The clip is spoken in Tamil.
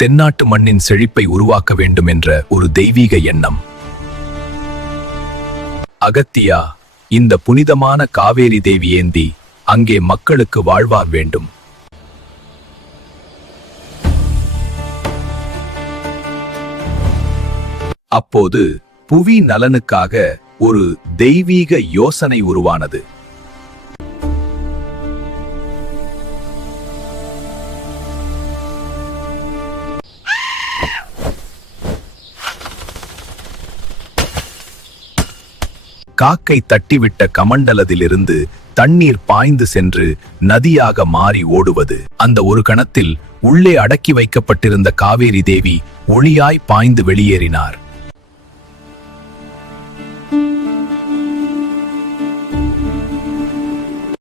தென்னாட்டு மண்ணின் செழிப்பை உருவாக்க வேண்டும் என்ற ஒரு தெய்வீக எண்ணம். அகத்தியா இந்த புனிதமான காவேரி தேவி ஏந்தி அங்கே மக்களுக்கு வாழ்வார் வேண்டும். அப்போது புவி நலனுக்காக ஒரு தெய்வீக யோசனை உருவானது. காக்கை தட்டிவிட்ட கமண்டலத்திலிருந்து தண்ணீர் பாய்ந்து சென்று நதியாக மாறி ஓடுவது. அந்த ஒரு கணத்தில் உள்ளே அடக்கி வைக்கப்பட்டிருந்த காவேரி தேவி ஒளியாய் பாய்ந்து வெளியேறினார்.